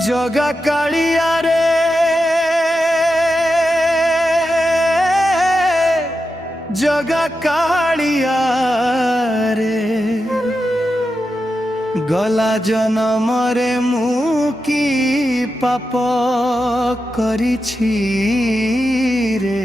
জগা কালিয়া রে জগা কালিয়া রে গলা জনমরে মু কি পাপ করিছি রে।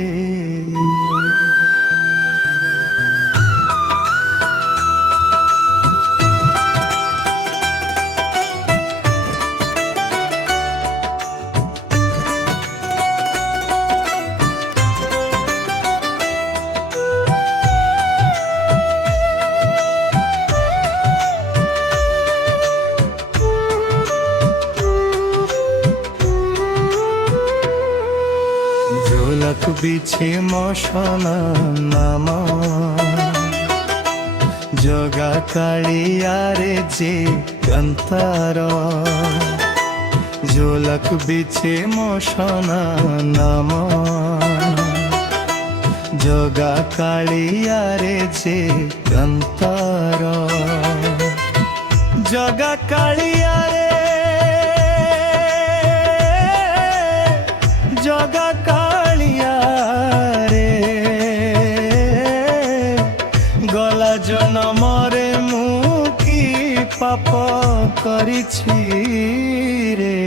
ঝোলক বিছে মশলা নাম জগা কালিয়ারে যে কান্তার ঝোলক বিছে মশলা নাম জগা কালিয়ারে যে কান্তার জগা কালিয়ারে জগা কালিয়া রে গলা জনমরে মু কি পাপ করিছি রে।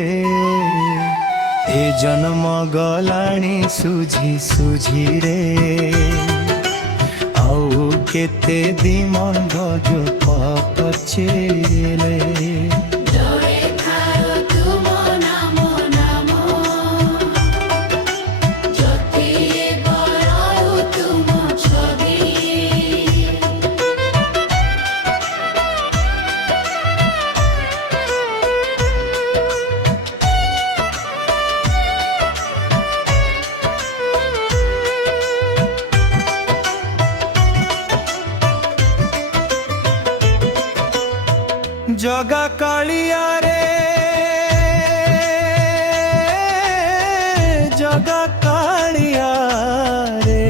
এ জন্ম গলাণী সুঝি সুঝি রে আউ কেতে দিমঙ্গ যো পচেলে জগা কালিয়া রে জগা কালিয়া রে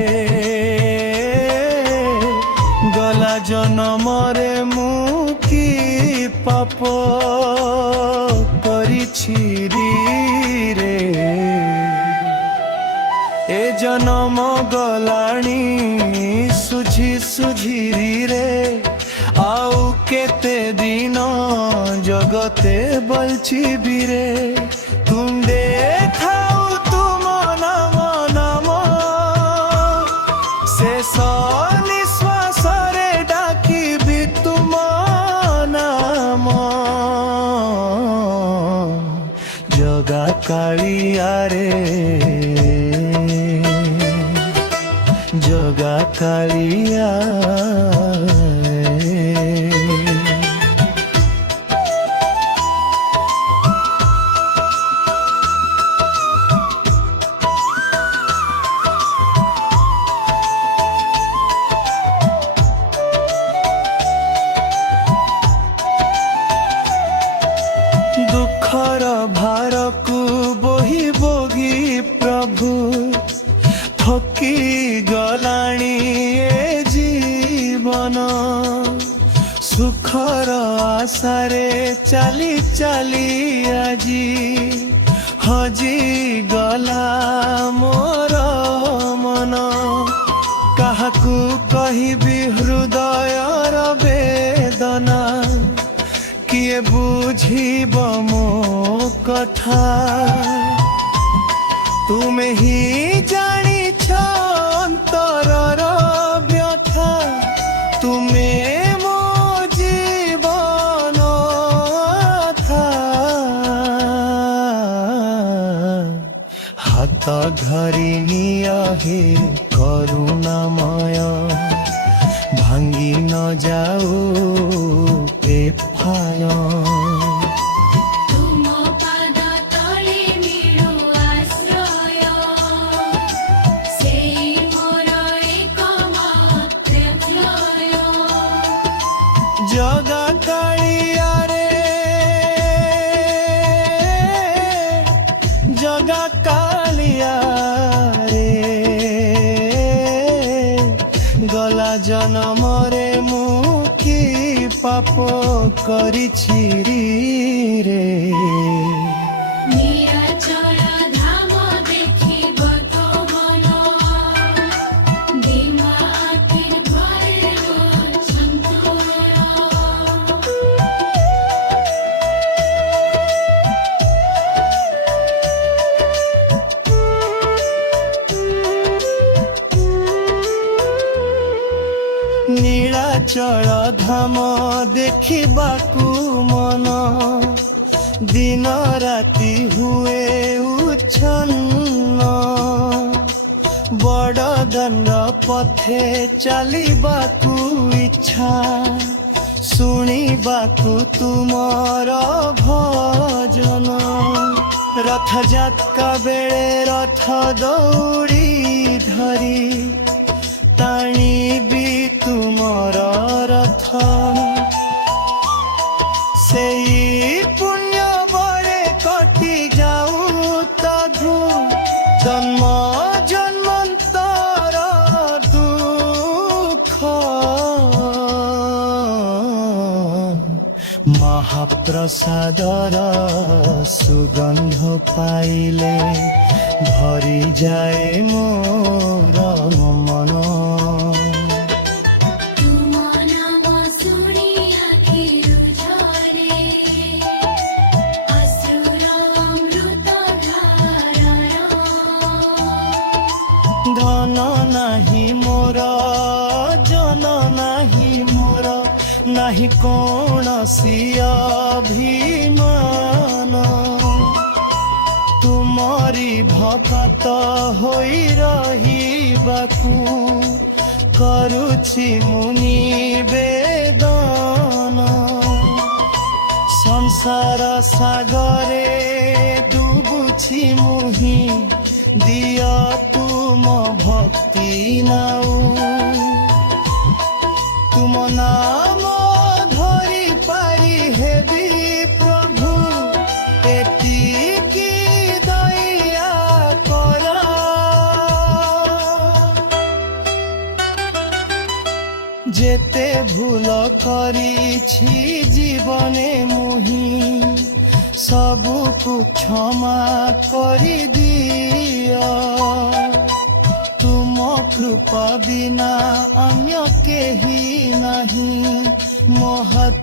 গলা জনমরে মু কি পাপ করিছি রে। এ জনম গলাণী সুঝি সুঝি রে আউ কেতে দিন জগতে বলছি বীরে তুমে খাও তুম নাম নাম শেষ নিঃশ্বাসরে ডাকিবি তুম নাম জগা কালিয়া রে জগা কালিয়া দুঃখর ভারকু বহি বগি প্রভু থকি গলাণী এ জীবন সুখর আশারে চালি চালি আজি হজি গলা মোর মন কাহাকু কহিবি হৃদয়র বেদনা কিয়ে বুঝিব মো কথা তুমি হি জানিছ অন্তরর ব্যথা তুমি মো জীবন হাত ধরি নিয় হে করুণাময় ভাঙ্গি ন যাও এ ফায় জগা কালিয়া রে জগা কালিয়া রে গলা জনমরে মু কি পাপ করিছি রে। ଦେଖିବାକୁ ମନ ଦିନ ରାତି ହୁଏ ଉଚ୍ଛନ୍ନ ବଡ଼ ଦଣ୍ଡ ପଥେ ଚାଲିବାକୁ ଇଚ୍ଛା ଶୁଣିବାକୁ ତୁମର ଭଜନ ରଥଯାତ୍ରା ବେଳେ ରଥ ଦୌଡ଼ି ଧରି ଟାଣିବି ତୁମର ରଥ ସେଇ ପୁଣ୍ୟ ବଳେ କଟି ଯାଉ ତଧୁ ଜନ୍ମ ଜନ୍ମାନ୍ତର ଦୁଃଖ ମହାପ୍ରସାଦର ସୁଗନ୍ଧ ପାଇଲେ ଭରି ଯାଏ ମୋର ମନ ধন ନାହିଁ ମୋର ଜନ ନାହିଁ ମୋର ନାହିଁ କୌଣସି ଅଭିମାନ ତୁମରି ଭକ୍ତ ହୋଇ ରହିବାକୁ କରୁଛି ମୁଁ ନିବେଦନ ସଂସାର ସାଗରେ ଡୁବୁଛି ମୁହିଁ ଦିଅ ତୁମ ଭକ୍ତି ନାଉ ତୁମ ନାମ ଧରି ପାରି ହେବି ପ୍ରଭୁ ଏତିକି ଦୟା କର ଯେତେ ଭୁଲ କରିଛି ଜୀବନେ ମୁହିଁ ସବୁକୁ କ୍ଷମା କରିଦିଅ ତୁମ କୃପା ବିନା ଅନ୍ୟ କେହି ନାହିଁ ମୋ ହାତ